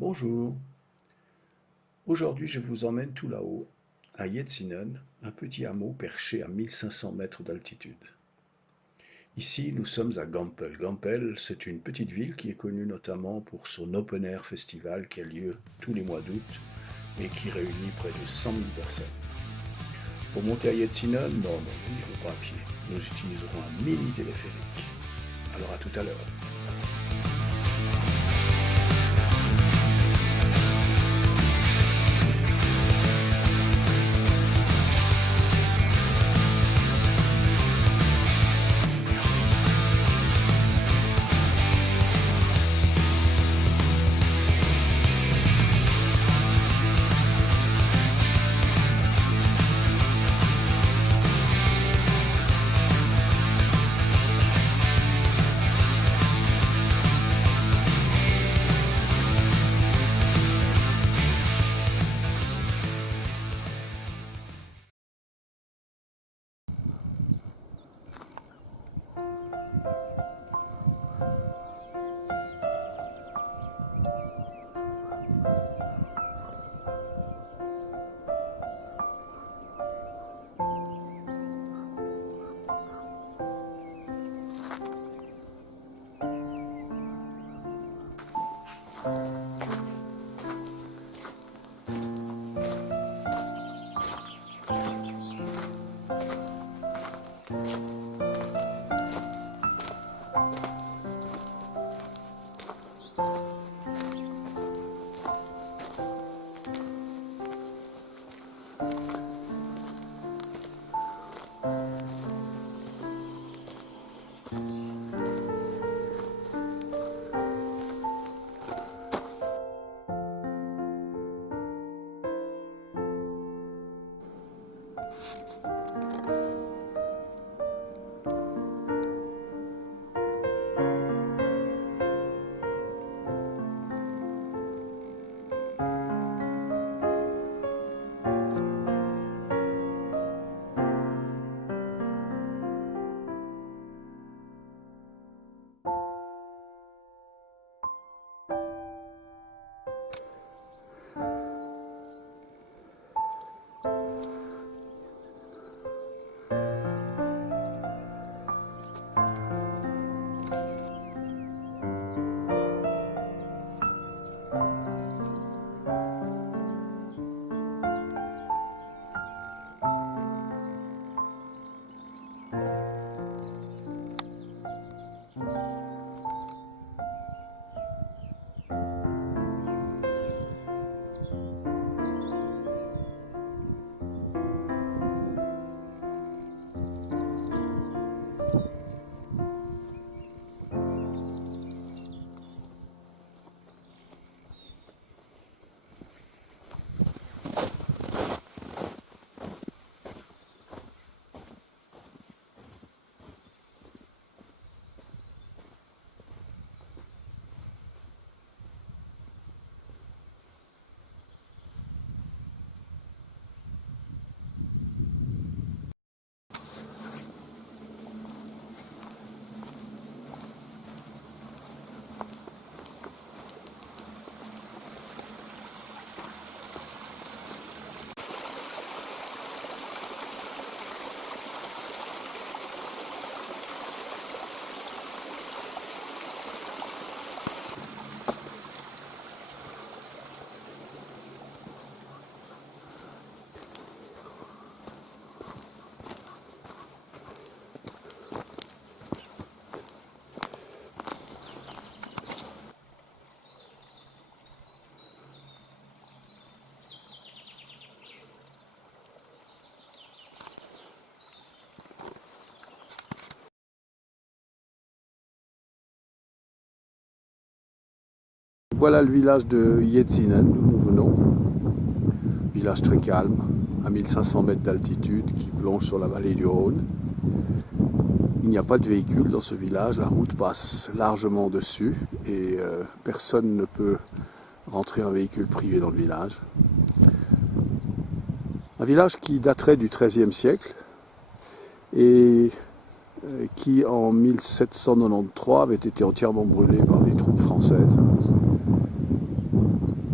Bonjour, aujourd'hui je vous emmène tout là-haut, à Yetzinen, un petit hameau perché à 1500 mètres d'altitude. Ici nous sommes à Gampel. Gampel, c'est une petite ville qui est connue notamment pour son open air festival qui a lieu tous les mois d'août et qui réunit près de 100 000 personnes. Pour monter à Yetzinen, non, nous n'irons pas à pied, nous utiliserons un mini téléphérique. Alors à tout à l'heure. Voilà le village de Yetzinen, d'où nous venons. Village très calme, à 1500 mètres d'altitude, qui plonge sur la vallée du Rhône. Il n'y a pas de véhicule dans ce village, la route passe largement dessus et personne ne peut rentrer en véhicule privé dans le village. Un village qui daterait du XIIIe siècle et qui en 1793 avait été entièrement brûlé par les troupes françaises.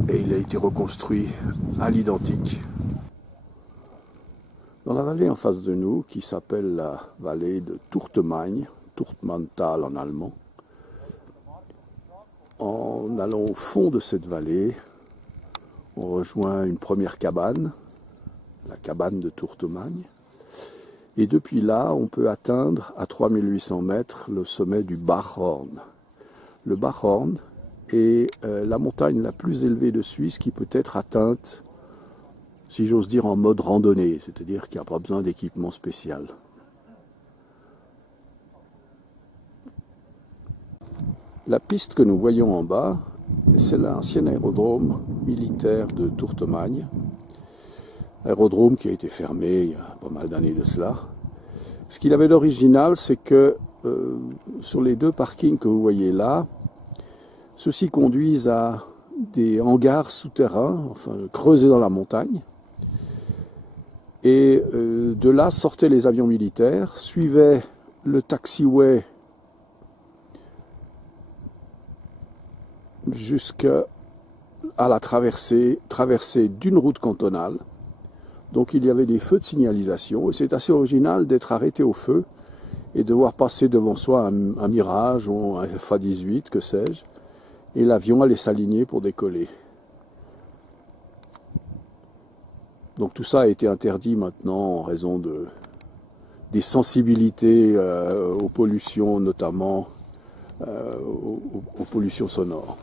et il a été reconstruit à l'identique. Dans la vallée en face de nous, qui s'appelle la vallée de Turtemagne, Turtmanntal en allemand, en allant au fond de cette vallée, on rejoint une première cabane, la cabane de Turtemagne, et depuis là, on peut atteindre à 3800 mètres le sommet du Bachhorn. Le Bachhorn est la montagne la plus élevée de Suisse qui peut être atteinte, si j'ose dire, en mode randonnée, c'est-à-dire qu'il n'y a pas besoin d'équipement spécial. La piste que nous voyons en bas, c'est l'ancien aérodrome militaire de Turtemagne, aérodrome qui a été fermé il y a pas mal d'années de cela. Ce qu'il avait d'original, c'est que sur les deux parkings que vous voyez là, ceux-ci conduisent à des hangars souterrains, enfin creusés dans la montagne. Et de là sortaient les avions militaires, suivaient le taxiway jusqu'à la traversée d'une route cantonale. Donc il y avait des feux de signalisation, et c'est assez original d'être arrêté au feu et de voir passer devant soi un Mirage ou un FA-18, que sais-je, et l'avion allait s'aligner pour décoller. Donc tout ça a été interdit maintenant en raison des sensibilités aux pollutions, notamment aux pollutions sonores.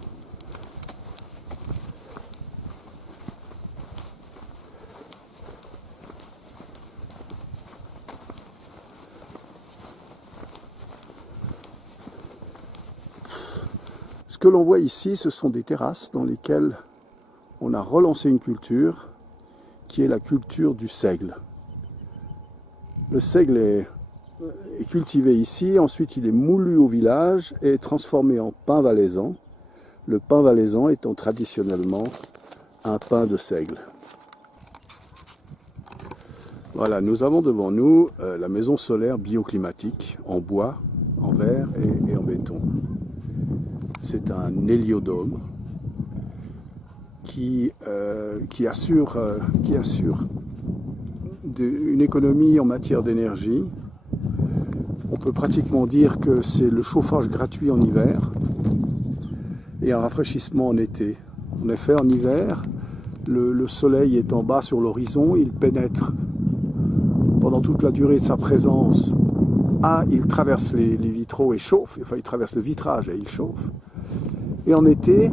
Ce que l'on voit ici, ce sont des terrasses dans lesquelles on a relancé une culture qui est la culture du seigle. Le seigle est cultivé ici, ensuite il est moulu au village et transformé en pain valaisan. Le pain valaisan étant traditionnellement un pain de seigle. Voilà, nous avons devant nous la maison solaire bioclimatique en bois, en verre et en béton. C'est un héliodôme qui assure une économie en matière d'énergie. On peut pratiquement dire que c'est le chauffage gratuit en hiver et un rafraîchissement en été. En effet, en hiver, le soleil est en bas sur l'horizon, il pénètre pendant toute la durée de sa présence. Il traverse les vitraux et chauffe, enfin il traverse le vitrage et il chauffe. Et en été,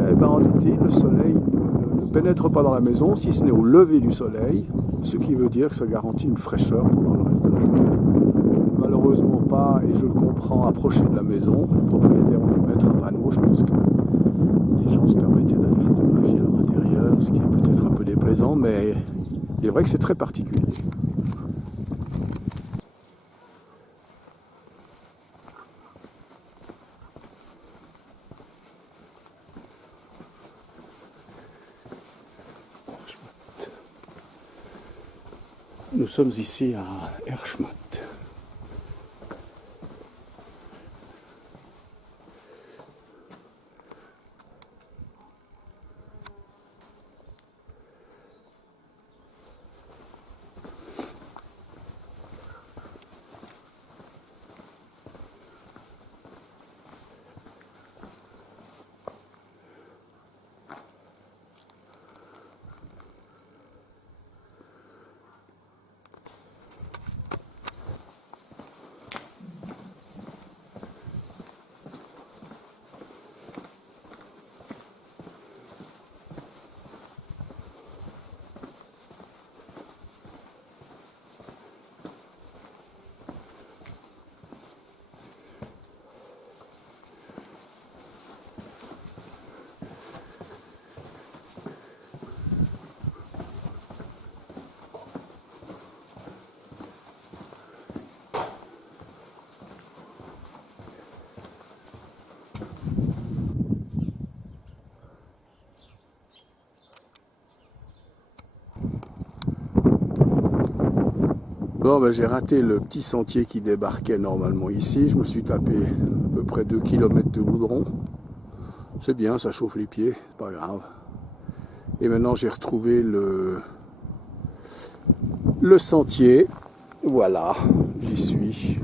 le soleil ne pénètre pas dans la maison, si ce n'est au lever du soleil, ce qui veut dire que ça garantit une fraîcheur pendant le reste de la journée. Malheureusement pas, et je le comprends, approcher de la maison. Les propriétaires ont dû mettre un panneau, je pense que les gens se permettaient d'aller photographier leur intérieur, ce qui est peut-être un peu déplaisant, mais il est vrai que c'est très particulier. Nous sommes ici à Erschmatt. Bon, j'ai raté le petit sentier qui débarquait normalement ici. Je me suis tapé à peu près 2 km de goudron. C'est bien, ça chauffe les pieds, c'est pas grave. Et maintenant j'ai retrouvé le sentier. Voilà, j'y suis.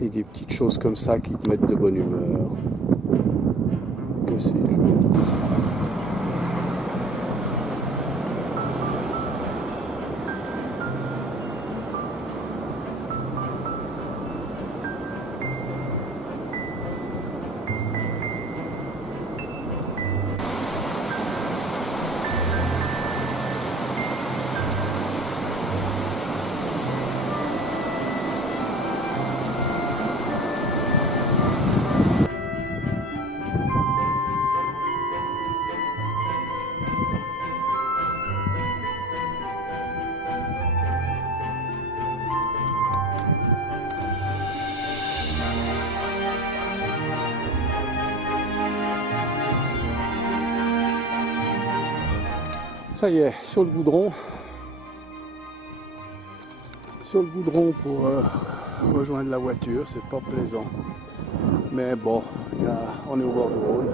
Et des petites choses comme ça qui te mettent de bonne humeur. Que c'est joli. Ça y est, sur le goudron. Sur le goudron pour rejoindre la voiture, c'est pas plaisant. Mais bon, on est au bord du Rhône.